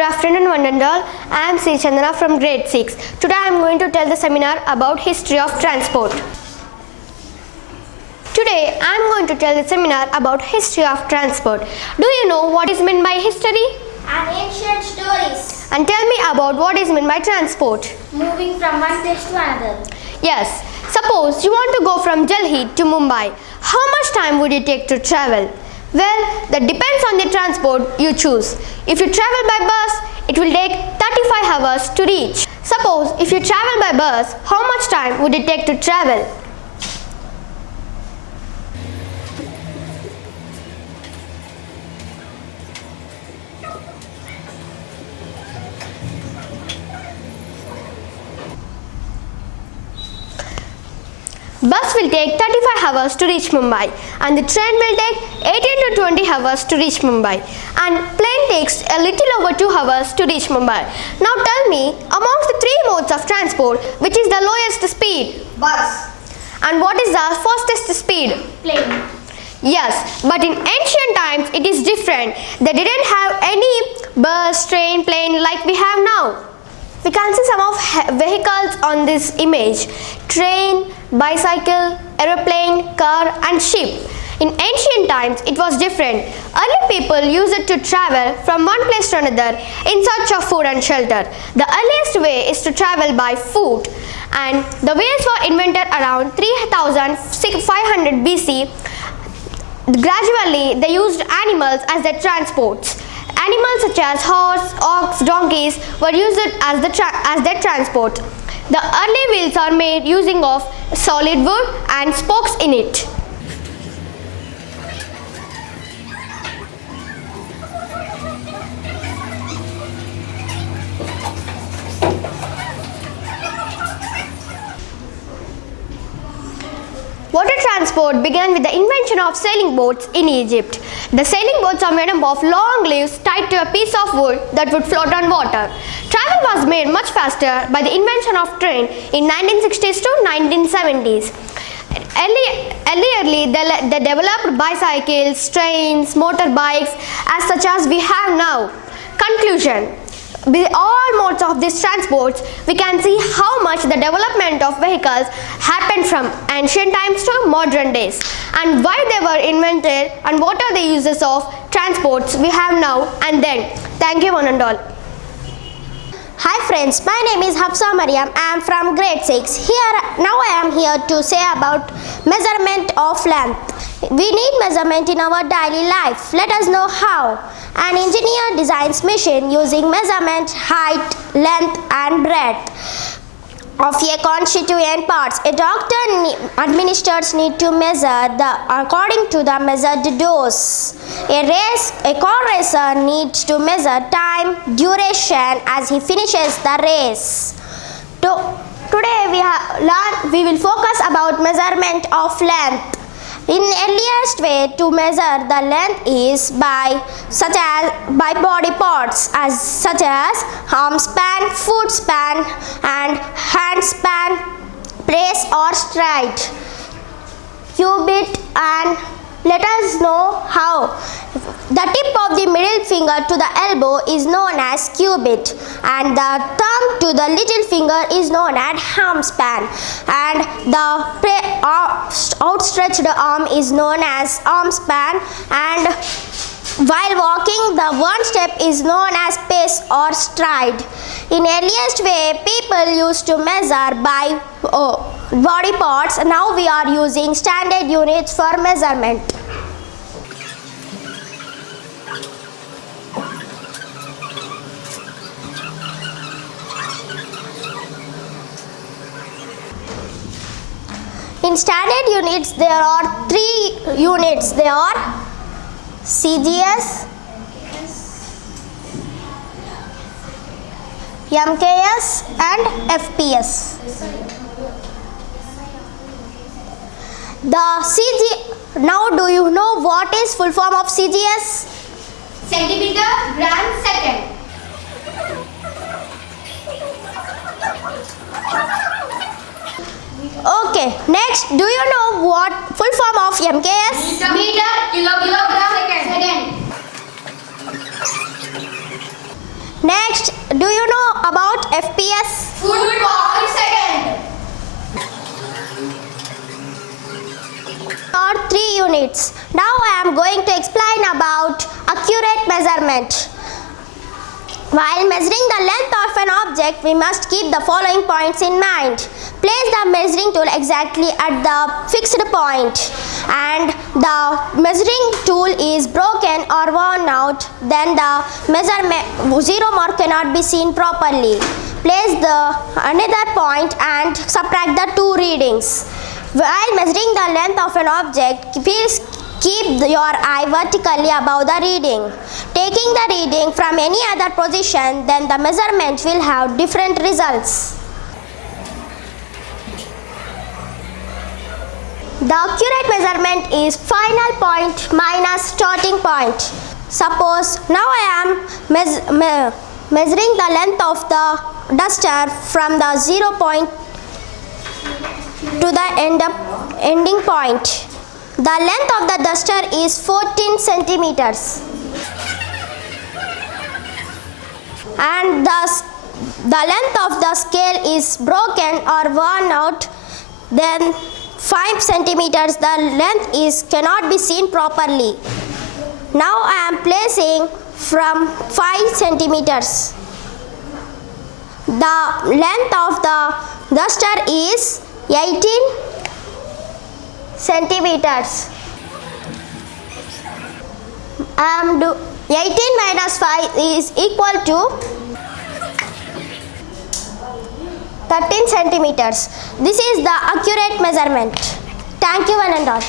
Good afternoon, one and all. I am Sri Chandana from grade 6. Today I am going to tell the seminar about history of transport. Today I am going to tell the seminar about history of transport. Do you know what is meant by history? And ancient stories. And tell me about what is meant by transport. Moving from one place to another. Yes. Suppose you want to go from Delhi to Mumbai. How much time would it take to travel? Well, that depends on the transport you choose. If you travel by bus, it will take 35 hours to reach. Suppose if you travel by bus, how much time would it take to travel? Bus will take 35 hours to reach Mumbai and the train will take 18 to 20 hours to reach Mumbai and plane takes a little over 2 hours to reach Mumbai. Now tell me, amongst the three modes of transport, which is the lowest speed? Bus. And what is the fastest speed? Plane. Yes, but in ancient times it is different. They didn't have any bus, train, plane like we have now. We can see some of vehicles on this image: train, bicycle, aeroplane, car and ship. In ancient times it was different. Early people used it to travel from one place to another in search of food and shelter. The earliest way is to travel by foot, and the wheels were invented around 3500 BC. Gradually they used animals as their transports. Animals such as horse, ox, donkeys were used as their transport. The early wheels are made using of solid wood and spokes in it. Water transport began with the invention of sailing boats in Egypt. The sailing boats are made up of long leaves tied to a piece of wood that would float on water. Travel was made much faster by the invention of train in 1960s to 1970s. Early they developed bicycles, trains, motorbikes as such as we have now. Conclusion: with all modes of these transports, we can see how much the development of vehicles happened from ancient times to modern days, and why they were invented and what are the uses of transports we have now and then. Thank you, one and all. Hi friends, my name is Hafsa Mariam. I am from grade 6. Now I am here to say about measurement of length. We need measurement in our daily life. Let us know how. An engineer designs machine using measurement, height, length and breadth of a constituent parts. A doctor administers need to measure according to the measured dose. A car racer needs to measure time, duration as he finishes the race. Today we will focus about measurement of length. In earliest way to measure the length is by body parts such as arm span, foot span and hand span, place or stride, cubit, and let us know how. The tip of the middle finger to the elbow is known as cubit, and the thumb to the little finger is known as arm span, and the outstretched arm is known as arm span, and while walking the one step is known as pace or stride. In earliest way people used to measure by body parts. Now we are using standard units for measurement. In standard units there are three units. They are CGS, MKS and FPS. Now do you know what is full form of CGS? Centimeter, gram, second. Okay, next, do you know what full form of MKS? Meter, kilogram, second. Next, do you know about FPS? Foot per second. Or 3 units. Now I am going to explain about accurate measurement. While measuring the length of an object, we must keep the following points in mind. Place the measuring tool exactly at the fixed point, and the measuring tool is broken or worn out, then the measurement zero mark cannot be seen properly. Place the another point and subtract the two readings. While measuring the length of an object, please keep your eye vertically above the reading. Taking the reading from any other position, then the measurement will have different results. The accurate measurement is final point minus starting point. Suppose now I am measuring the length of the duster from the 0 point to the ending point. The length of the duster is 14 centimeters. And the length of the scale is broken or worn out, then 5 centimeters the length cannot be seen properly. Now I am placing from 5 centimeters. The length of the duster is 18 centimeters. 18 minus 5 is equal to 13 centimeters. This is the accurate measurement. Thank you one and all.